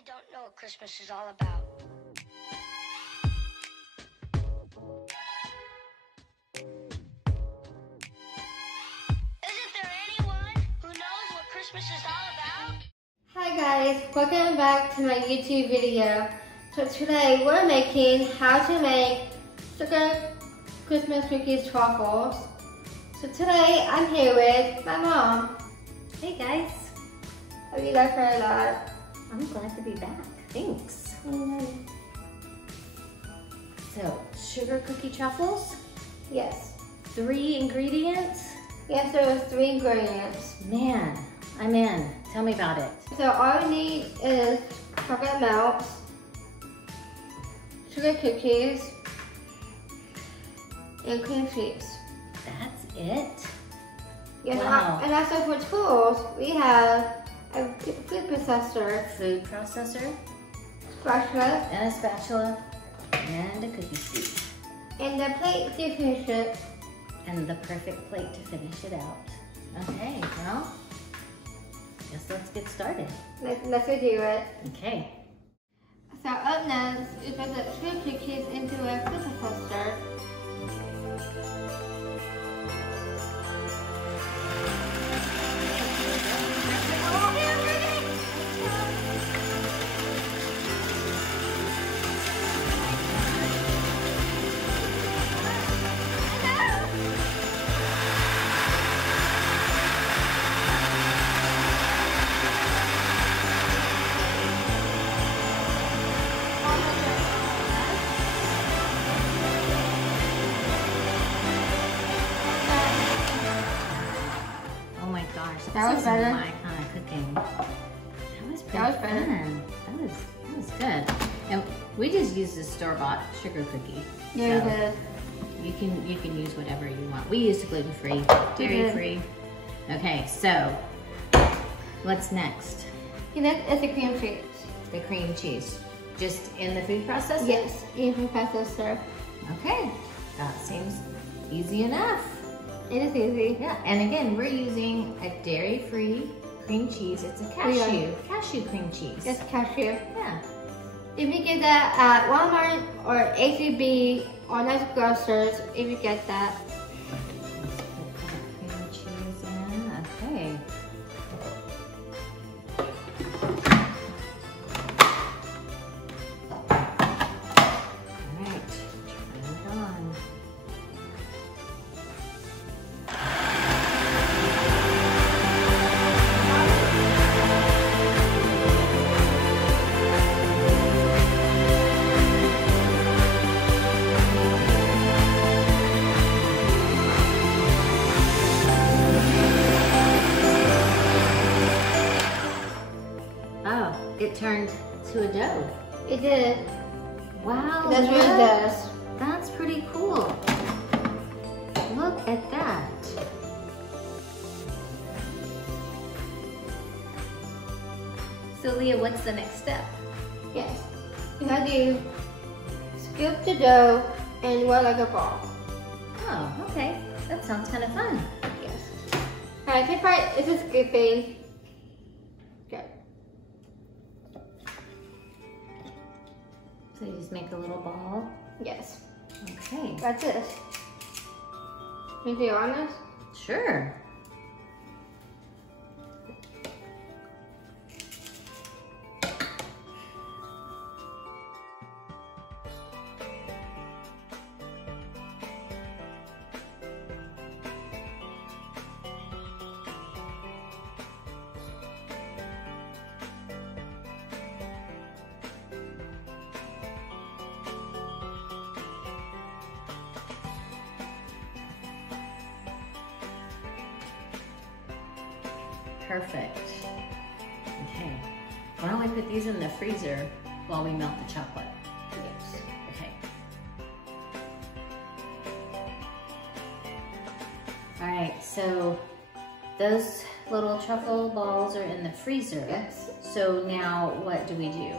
really don't know what Christmas is all about. Isn't there anyone who knows what Christmas is all about? Hi guys, welcome back to my YouTube video. So today we're making how to make sugar Christmas cookies truffles. So today I'm here with my mom. Hey guys. Hope you like her a lot. I'm glad to be back. Thanks. So, sugar cookie truffles? Yes. 3 ingredients? Yes, there was 3 ingredients. Man, I'm in. Tell me about it. So all we need is chocolate melt, sugar cookies, and cream cheese. That's it? Yes, Wow. and also for tools, we have a food processor, Food processor, spatula, and a spatula, and a cookie sheet. and the plate to finish it. And the perfect plate to finish it out. Okay, well, guess let's get started. Let's go do it. Okay. So up next, we put the sugar cookies into a food processor. That was better. My kind of cooking. That was pretty That was better. fun. That was good. And we just used a store-bought sugar cookie. Yeah, so you can use whatever you want. We used gluten-free, dairy-free. Okay, so what's next? and that is the cream cheese. The cream cheese. Just in the food processor? Yes, in the food processor. Okay, that seems easy enough. It is easy. Yeah, and again, we're using a dairy-free cream cheese. It's a cashew cream cheese. It's cashew. Yeah. If you get that at Walmart or H-E-B or nice grocers, if you get that. Cream cheese in. Okay. All right, turn it on. It turned to a dough. It did. Wow, That's what it does. That's pretty cool. Look at that. So Leah, what's the next step? Yes. You have to scoop the dough and roll like a ball. Oh, okay. That sounds kind of fun. Yes. Alright, this part is the scooping. Good. So you just make a little ball. Yes. Okay. That's it. Can you do on this? Sure. Perfect. Okay. Why don't we put these in the freezer while we melt the chocolate? Yes. Okay. All right, so those little truffle balls are in the freezer. Yes. So now what do we do?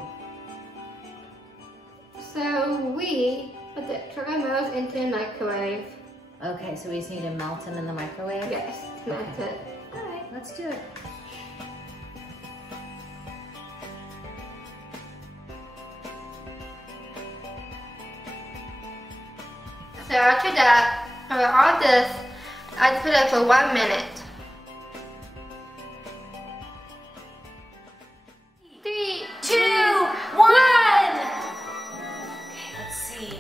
So we put the chocolate melt into the microwave. Okay, so we just need to melt them in the microwave? Yes, that's it. All right, let's do it. So after that, for all this, I put it for 1 minute. 3, 2, 1. Okay, let's see.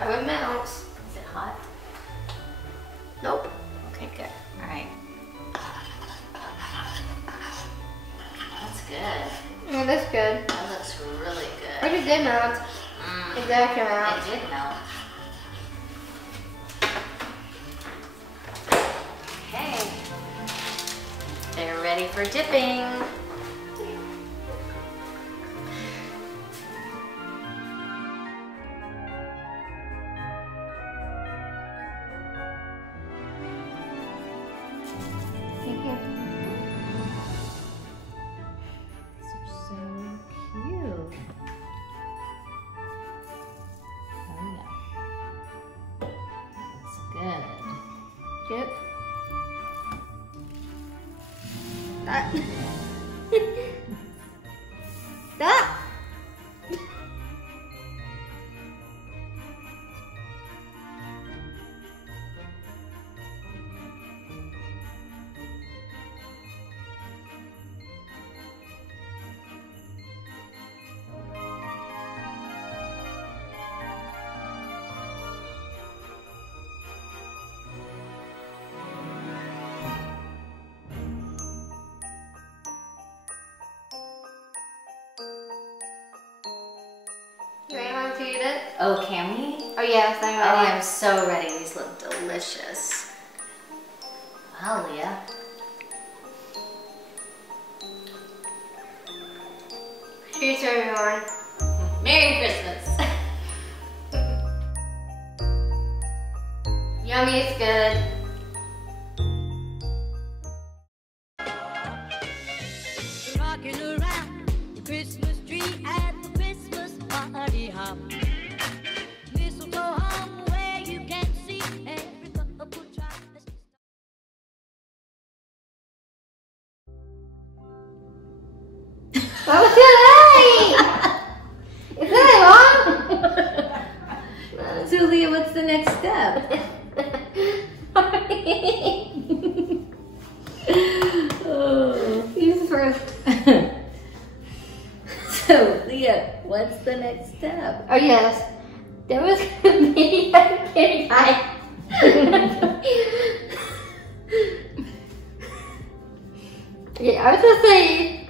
Oh, it melts. Is it hot? Nope. Okay, good. All right. That's good. Yeah, that's good. That looks really good. But it did melt. Exactly melt. It did melt. Okay. They're ready for dipping. Thank you. These are so cute. Oh yeah. That's good. Yep. That. That. You ready, Mom, to eat it? Oh, can we? Oh yes, I'm Oh, ready. I'm so ready. These look delicious. Wow, Leah. Here's to everyone. Merry Christmas. Yummy, it's good. Rocking around the Christmas tree at the Christmas party hop. Mistletoe hung where you can see every couple tries. That was too late! It's late, Mom! So, Leah, what's the next step? Oh. Use first. So, Leah, what's the next step? Oh yes. There was gonna be a kitty guy. Yeah, I was gonna say